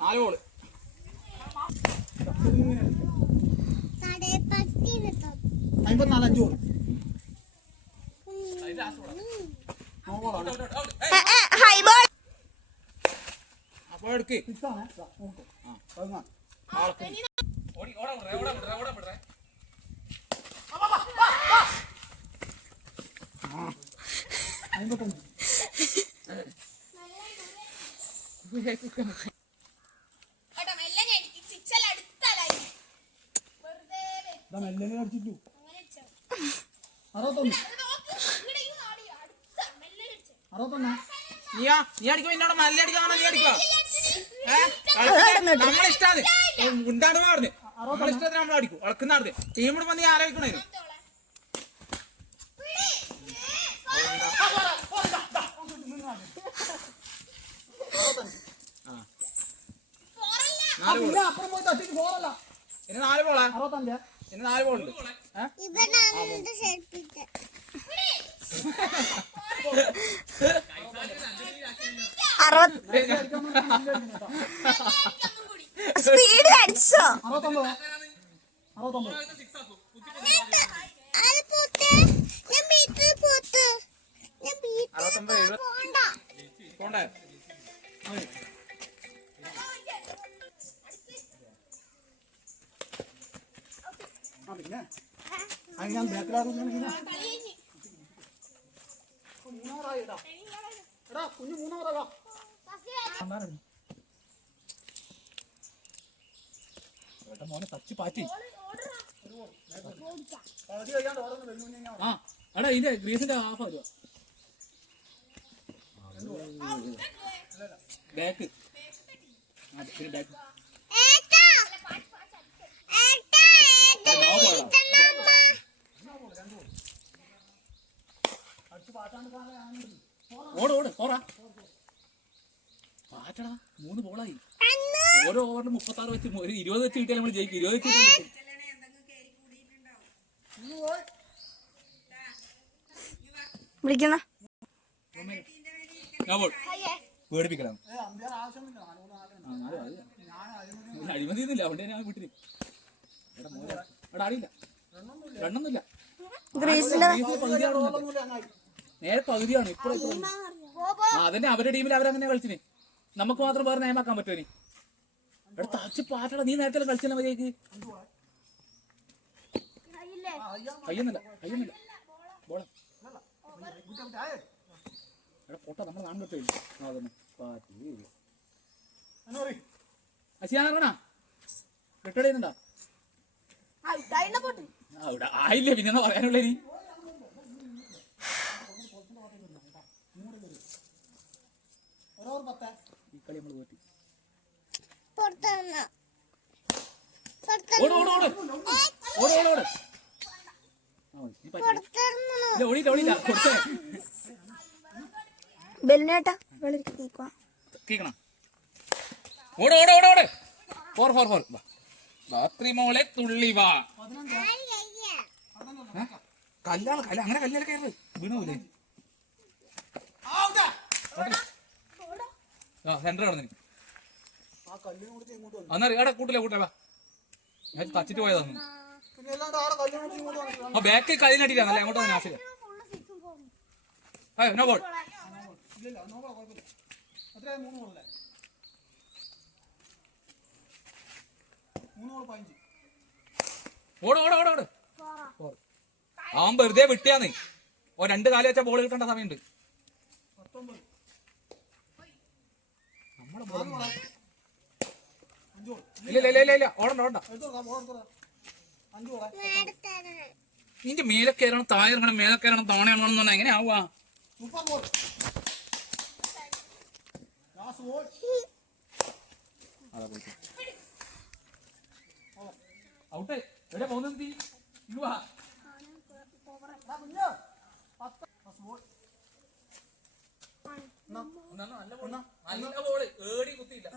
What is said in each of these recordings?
നാല് ബോൾ അമ്പത്തിനാല് അഞ്ച് ബോൾ അപ്പോൾ എടുക്ക്. ഓടി ഓടാ ഓടാ വിടറേ ഓടാ വിടറേ അമ്പത്തഞ്ച് കേട്ടോ മെല്ലെ നീ അടിക്കുമ്പോ എന്നോട് നല്ല അടിക്കാണോ നീ അടിക്കുക നമ്മളിഷ്ടാണ് ഉണ്ടാണ്ട് പറഞ്ഞു. നമ്മളിഷ്ടത്തിന് നമ്മൾ അടിക്കും അളക്കുന്ന ടീമിട് വന്ന് ആലോചിക്കണായിരുന്നു തോളെ. ഫോറല്ല. നാല് ബോൾ പിന്നെ അപ്പുറം പോയി തട്ടിട്ട് പോറല്ല ഇനി നാല് ബോളാ അറുപത്തഞ്ച്. ഇനി നാല് ബോളുണ്ട് സ്പീഡ് അടിച്ചോ? അറുപത്തൊമ്പത്? അറുപത്തൊമ്പത്? പിന്നെ? അത് ഞാൻ ബേക്കലാറും പിന്നെ മൂന്നാറായി ഇടാ എടാ കുഞ്ഞു മൂന്നാറാ മോനെ തച്ച് പാറ്റി. ആ എടാ ഇതിന്റെ ഗ്രീസിന്റെ ഹാഫ് വരുവാ ബാക്ക്. ബാക്ക്. ഓട് ഓട് മൂന്ന് ബോളായി ഓരോ ഓവറിന് മുപ്പത്തി ആറ് വെച്ച് ഒരു ഇരുപത് വെച്ച് കിട്ടിയാൽ നമ്മൾ ജയിക്കും ഇരുപത് വെച്ച് അഴിമതി ഒന്നുമില്ല അവിടെ ഞാൻ വിട്ടിന് രണ്ടൊന്നുമില്ല ഗ്രീസിന്റെ നേരെ പകുതിയാണ് ഇപ്പോഴും ആ അതന്നെ അവരുടെ ടീമിൽ അവരങ്ങനെ കളിച്ചിന്. നമുക്ക് മാത്രം വേറെ നയമാക്കാൻ പറ്റുമോ നീ എടാ തച്ച് പാറ്റടാ നീ നേരത്തെ കളിച്ചില്ല മതിയേക്ക് കയ്യൊന്നുമില്ല കയ്യൊന്നുമില്ല. ബോള. എടാ പൊട്ട നമ്മൾ ആ അതന്നെ പാറ്റി എന്നോറി അസിയാണ കെട്ടടിയുന്നുണ്ടാ ആ ഇവിടെ ആയില്ലേ പിന്നെ പറയാനുള്ള ഇനി? തീക്കുവാ കേക്കണം. ഓട് ഓട് ഓട് ഓട്. ഫോർ ഫോർ ഫോർ രാത്രി മോളെ തുള്ളി വാ. ഏ? കല്ലാണ് കല്ല അങ്ങനെ കല്ലാണ് കയറ് വീണൂലേ ആ സെന്റർ അന്നേരം എടാ കൂട്ടില്ല കൂട്ടില്ല ഞാൻ തച്ചിട്ട് പോയതാണ് ആ ബാക്ക് കല്ലിനടിയില്ല അങ്ങോട്ട് വന്ന് ആശില്ല അയ്യോ നോ ബോൾ ഇല്ല നോ ബോൾ കുഴപ്പമില്ല. അത്രേ മൂന്ന് ഗോളല്ലേ ഓട് ഓട് ഓട് ഓട്. ഫോർ. അവൻ വെറുതെ വിട്ടിയാന്ന്. ഓ രണ്ട് കാലം വെച്ച ബോൾ കിട്ടേണ്ട സമയമുണ്ട്. ഇന്റെ മേലക്കേരണം മേലക്കേരണം ഇല്ല ഇല്ല ഇല്ല ഇല്ല ഓടണ്ട ഓടണ്ട. എടുത്തോളാം ബോൾ എടുത്തോളാം അഞ്ച് ഗോളാ നിന്റെ മേലെ കയറണം താഴെ ഇറങ്ങണം മേലെ കയറണം താണെ ഇറങ്ങണം എന്ന് പറഞ്ഞാൽ എങ്ങനെ ആവുക? മുപ്പത് ഗോൾ ലാസ്റ്റ് ഗോൾ ഔട്ട് എവിടെ പോകുന്നത് നീ? ഇങ്ങ് വാ. നല്ല ബോൾ ഏടി കുത്തിയില്ല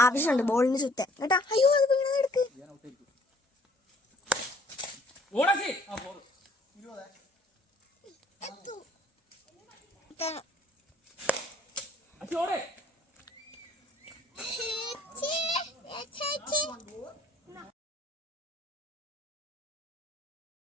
ആവശ്യമുണ്ട് ബോളിന് ചുറ്റാൻ. കേട്ടാ? അയ്യോ അത് വീണത് എടുക്ക്. ഓടേ.